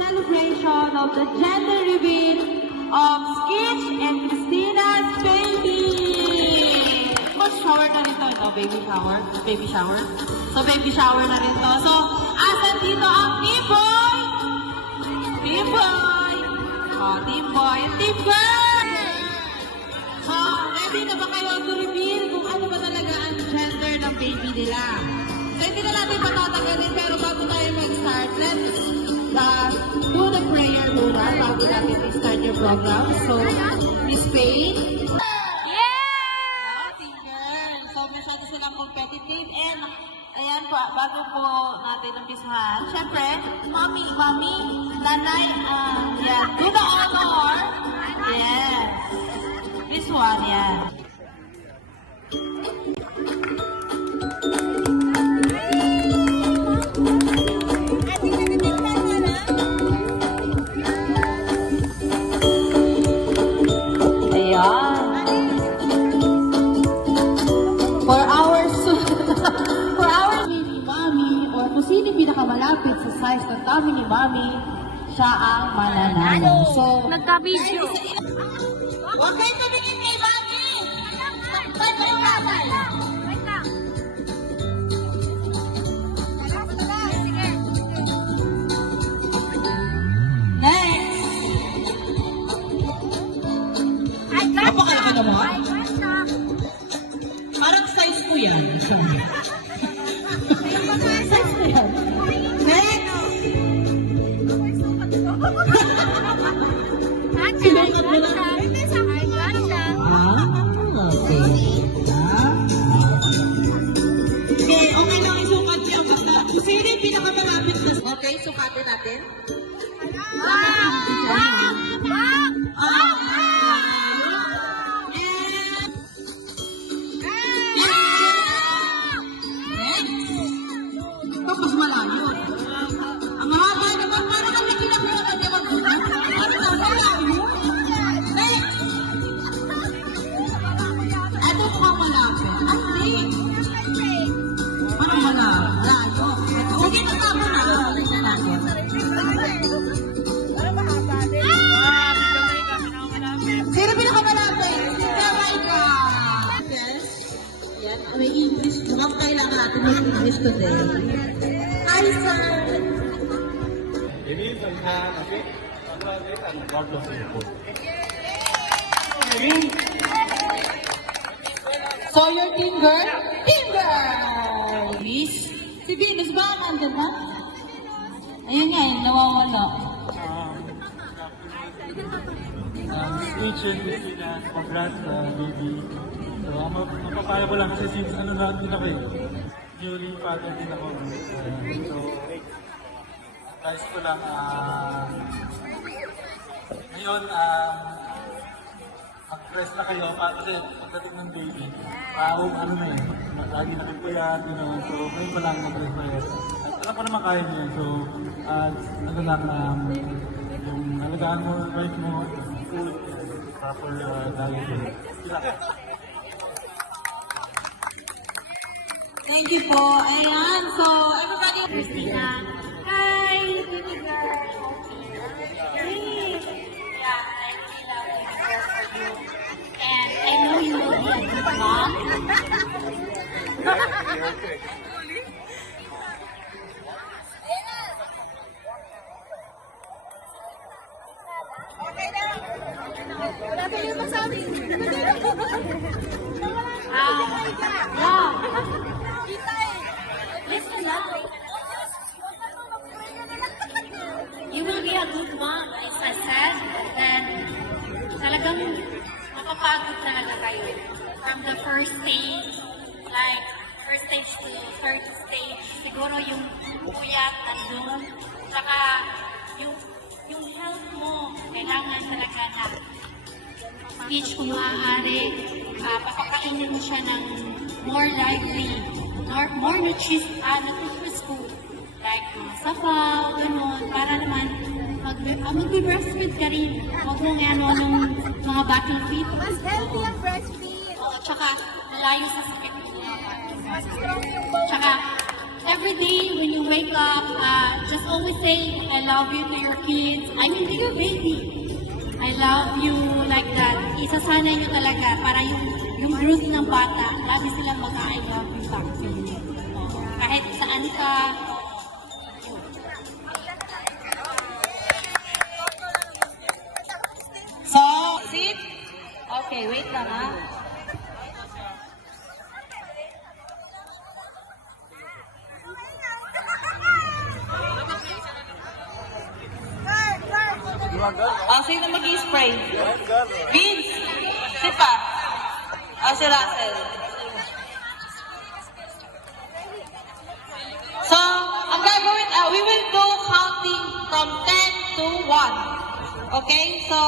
celebration of the gender reveal of Skitch and Christina's baby. Mas shower na rin to, no? Baby shower. Baby shower. So, baby shower na rin to. So, asan dito ang Team Boy? Team Boy! Oh, Team Boy and Team Girl! So, ready na ba kayo to reveal kung ano ba talaga ang gender ng baby nila? So, hindi na natin patatagalin, pero bago tayo mag-start, let's do the prayer muna bago natin i-start yung program. So, Miss Faye. Yeah! Team Girl. So, masyado silang competitive and ayan po, bago po natin umpisahan, syempre, mommy, nanay, yeah, do the honor. Yes. This one, yeah. Malapit sa size ng tummy ni Mami, siya ang mananalo. So, nagka-video. Huwag kayo tumingin kay Mami! Wait lang. Next! Napakalaki na mo? Parang size ko yan. Size ko yan. Next! Sinukat mo na. Okay. Okay lang isukat siya. Basta, sino yung pinakamalapit na? Okay, sukatin natin. Tapos malayo. Ang haba naman, parang ang nakinakita niya mag-una. Parang malayo. Next! Ito mukhang malapit. Ang neat. Parang malayo. Okay, natapos na. Parang mahaba din. Sino pinakamalapit? Kamay ka. Yes. Yan, may English. Mukhang kailangan natin may English today. Hi, sir! Ini tentang apa? Tentang God of Food. So, your team girl? Team girl! Miss? Si Venus ba? Nandun na? Ayun nga, nawawala. Speech and Christina, congrats baby. So, mapapaya ko lang kasi since ano na din ako eh. Newly father din ako. So, guys ko lang, ngayon, mag-press na kayo kasi pagdating ng baby, ano na eh, lagi nakipuyat, you know, so ngayon pa lang mag-press na yun. At alam ko naman kaya niya, so, ano lang, yung nalagaan mo, right mo, food, proper diet. Thank you po. Ayan, so, everybody. Christina. Hi, baby girl. Hey. Yeah, I really love this girl for you. And I know you will be a good mom. Wala pa yung masabi. Listen now. You will be a good mom. As I said, then talagang mapapagod talaga kayo. From the first stage, like first stage to third stage, siguro yung puyat nandun. Saka yung health mo, kailangan talaga na speech kung maaari, papakainin mo siya ng more lively, more nutritious food. Like sabaw, gano'n, para naman mag-breastfeed ka rin. Huwag mong ano ng mga bottle feed. Mas healthy ang breastfeed. Oo, tsaka malayo sa sakit ng mga bottle. Mas strong yung bone. Tsaka every day when you wake up, just always say, I love you to your kids. I mean, to your baby. I love you like that. Isasanay nyo talaga para yung growth ng bata, lagi silang mag-I love you back to you. Kahit saan ka, So, sit. Okay, wait lang ha. Sino mag-i-spray? Vince! Si pa? Si Russell. So, ang gagawin, we will go counting from 10 to 1. Okay? So,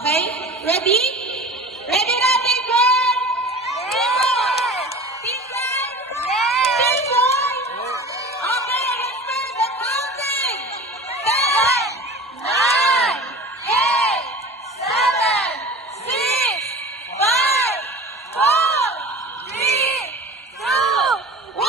okay? Ready? Ready natin, girl! Team Red? Team Boy? Okay, let's start the counting! 10, 9, 8, 7, 6, 5, 4, 3, 2, 1!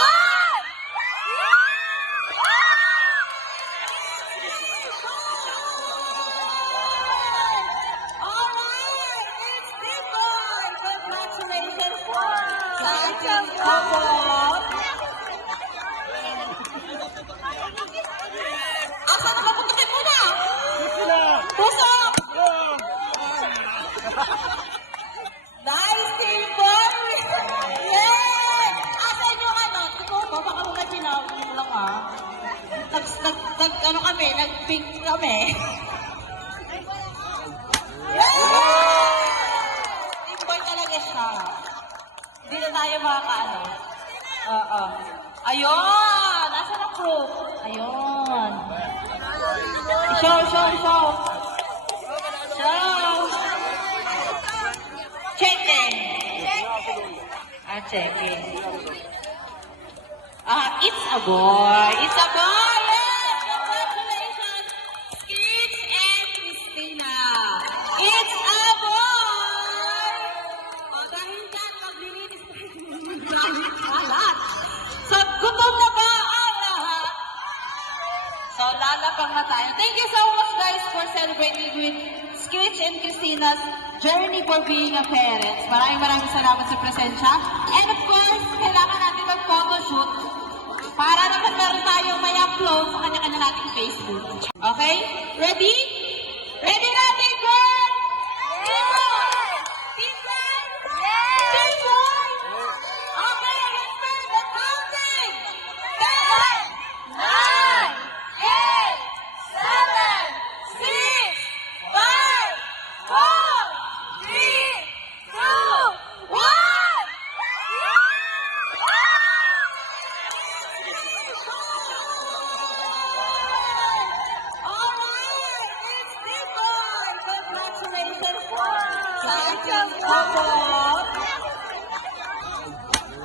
Alright, it's Team Boy! Congratulations po sa ating couple! Asa na maputukin mo na? Pusok! Nice, Team Boy! Yay! Asan yung ano? Siguro, baka mga sinawin mo lang ha. Ano kami, nag-pink kami. Yay! Team Boy talaga siya. Hindi na tayo makakaano. Oo. Ayun! Nasaan ang proof? Ayun. Show. Checking. Checking. It's a boy. It's a boy! Yes! Congratulations! Skits and Christina. It's a boy! Dahil dyan, maglilinis tayo. Lahat. So, gutom na ba ang lahat? So, lalabang na tayo. Thank you so much, guys, for celebrating with Skits and Christina's journey for being a parent. Maraming salamat sa presensya. And of course, kailangan natin mag-photoshoot para naman meron tayong may upload sa kanya-kanya nating Facebook. Okay? Ready? Ready natin, girl! Team Boy! Team Red? Team Boy? Okay, let's start the counting! 10, 9, 8, 7, 6, 5, 4, 3, 2, 1! Alright, it's Team Boy! Congratulations po sa ating couple!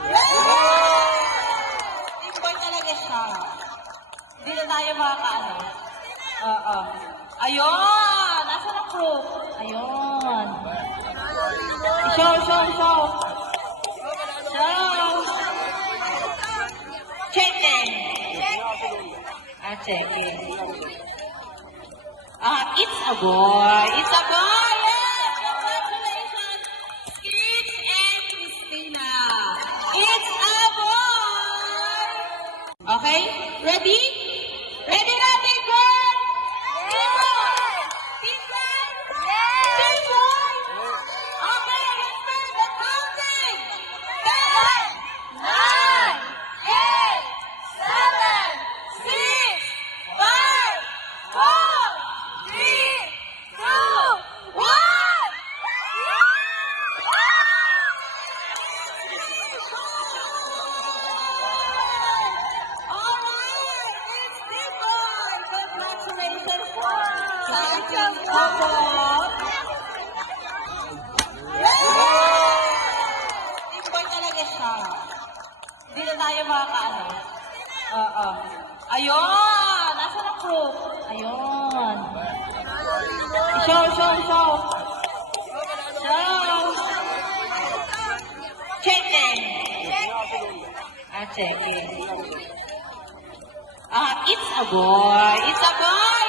Yay! Team Boy talaga siya. Hindi na tayo makakaano. Oo. Ayun! Nasaan ang proof? Ayun. Show. Checking. Checking. It's a boy. It's a boy! Yes! Congratulations! Skits and Christina. It's a boy! Okay? Ready? Ready natin, girl! Team Boy! Team Red? Team Boy? Okay, let's start the counting! 10, 9, 8, 7, 6, 5, 4, 3, 2, 1! Alright, it's Team Boy! Congratulations po sa ating couple! Yay! Team Boy talaga siya. Hindi na tayo makakaano. Oo. Ayun! Nasaan ang proof? Ayun. Show. Checking. check it. It's a boy. It's a boy!